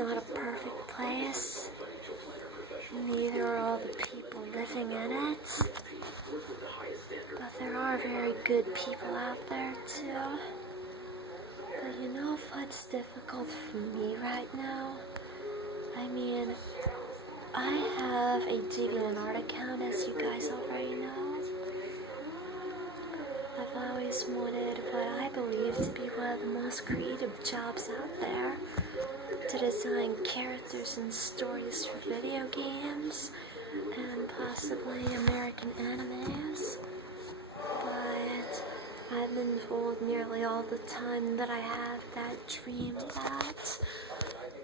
not a perfect place. Neither are all the people living in it. But there are very good people out there too. But you know what's difficult for me right now? I mean, I have a DeviantArt account, as you guys already know. I've always wanted what I believe to be one of the most creative jobs out there, to design characters and stories for video games and possibly American animes. But I've been told nearly all the time that I have that dream that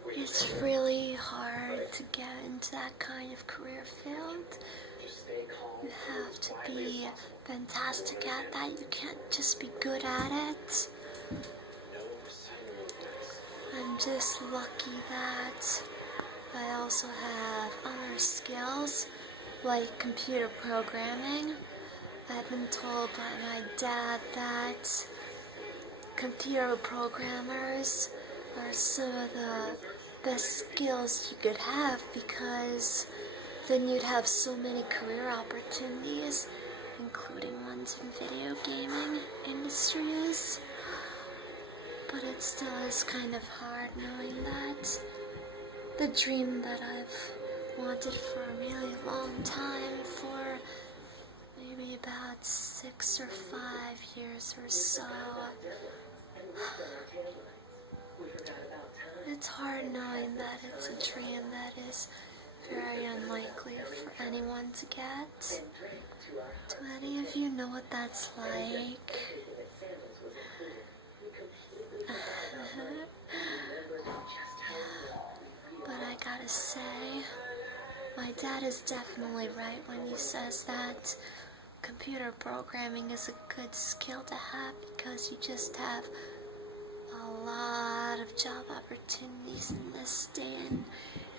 it's really hard to get into that kind of career field. You have to be fantastic at that. You can't just be good at it. I'm just lucky that I also have other skills like computer programming. I've been told by my dad that computer programmers are some of the best skills you could have, because then you'd have so many career opportunities, including ones in video gaming industries. But it still is kind of hard knowing that the dream that I've wanted for a really long time, for maybe about 6 or 5 years or so, it's hard knowing that it's a dream that is very unlikely for anyone to get. Do any of you know what that's like? But I gotta say, my dad is definitely right when he says that computer programming is a good skill to have, because you just have a lot of job opportunities in this day and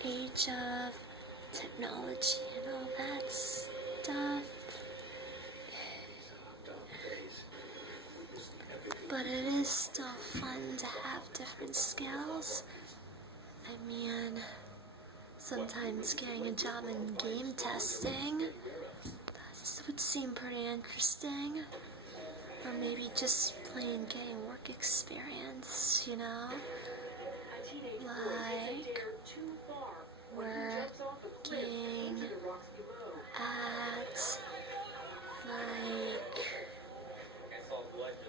age of technology and all that stuff. But it is still fun to have different skills. I mean, sometimes getting a job in game testing, that would seem pretty interesting. Or maybe just plain getting work experience, you know? Like working at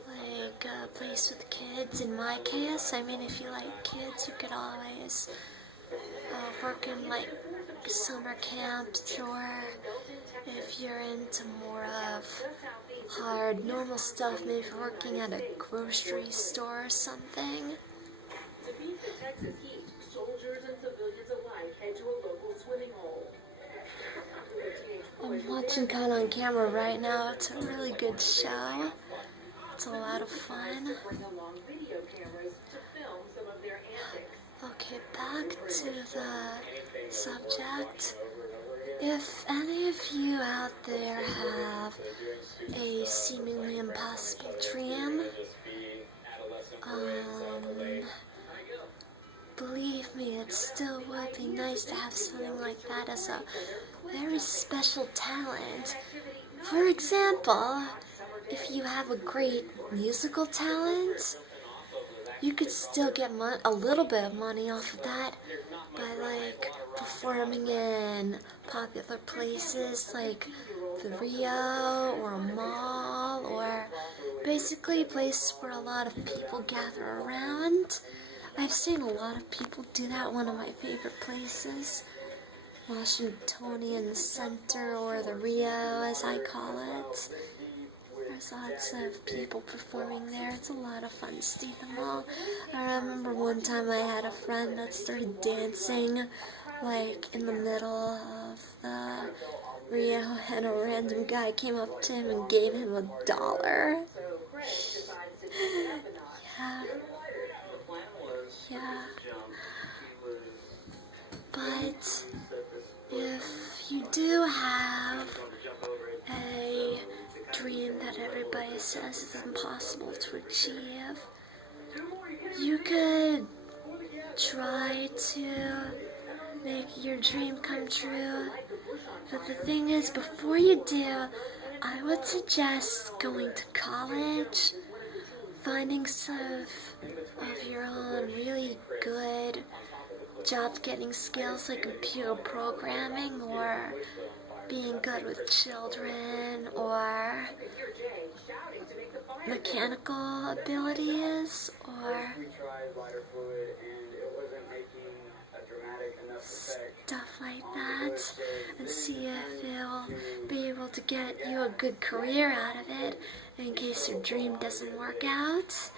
like a place with kids. In my case, I mean, if you like kids, you could always work in like summer camps, or if you're into more of hard, normal stuff, maybe working at a grocery store or something. To beat the Texas heat, soldiers and civilians alike head to a local swimming hole. I'm watching kind of on camera right now. It's a really good show. It's a lot of fun. Okay, back to the subject. If any of you out there have a seemingly impossible dream, believe me, it still would be nice to have something like that as a very special talent. For example, if you have a great musical talent, you could still get a little bit of money off of that by like performing in popular places like the Rio or a mall, or basically a place where a lot of people gather around. I've seen a lot of people do that. One of my favorite places, Washingtonian Center, or the Rio as I call it. There's lots of people performing there. It's a lot of fun to see them all. I remember one time I had a friend that started dancing like in the middle of the Rio, and a random guy came up to him and gave him $1. Yeah. But if you do have a dream that everybody says is impossible to achieve, you could try to make your dream come true. But the thing is, before you do, I would suggest going to college, finding some of your own really good job getting skills like computer programming or being good with children or mechanical abilities or stuff like that, and see if it'll be able to get you a good career out of it in case your dream doesn't work out.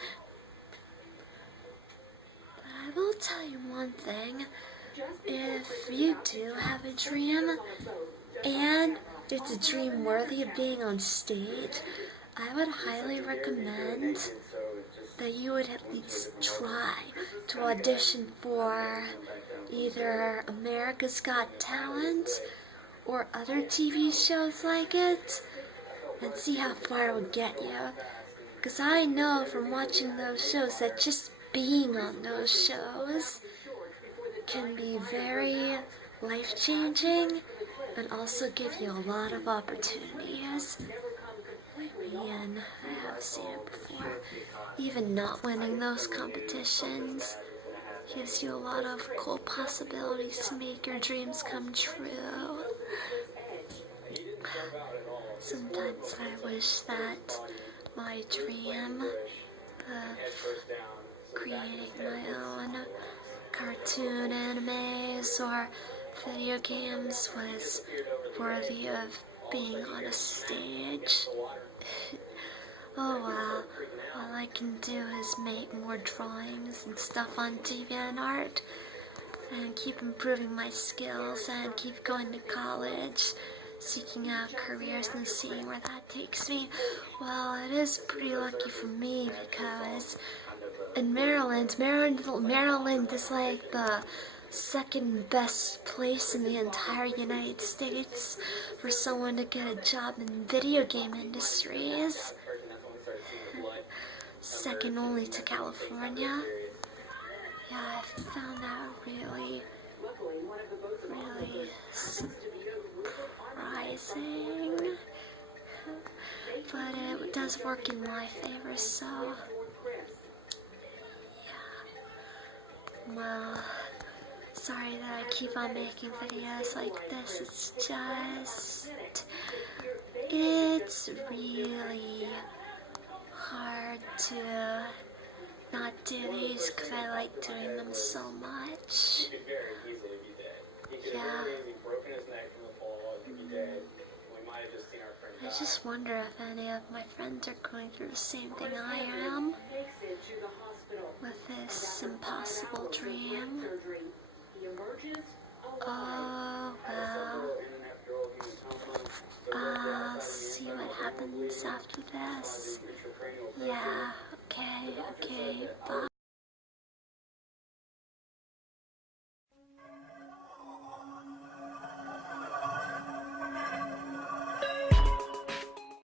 But I will tell you one thing: if you do have a dream and it's a dream worthy of being on stage, I would highly recommend that you would at least try to audition for either America's Got Talent or other TV shows like it and see how far it would get you. Because I know from watching those shows that just being on those shows can be very life-changing and also give you a lot of opportunities. And I have seen it before. Even not winning those competitions gives you a lot of cool possibilities to make your dreams come true. Sometimes I wish that my dream of creating my own cartoon animes or video games was worthy of being on a stage. Oh well, all I can do is make more drawings and stuff on DeviantArt and keep improving my skills and keep going to college, seeking out careers and seeing where that takes me. Well, it is pretty lucky for me because in Maryland is like the second best place in the entire United States for someone to get a job in video game industries. Second only to California. Yeah, I found that really surprising. But it does work in my favor, so yeah. Well, sorry that I keep on making videos like this. It's really hard to not do these because I like doing them so much. Yeah. I just wonder if any of my friends are going through the same thing I am with this impossible dream. Oh well. I'll see what happens after this. Yeah, okay, bye.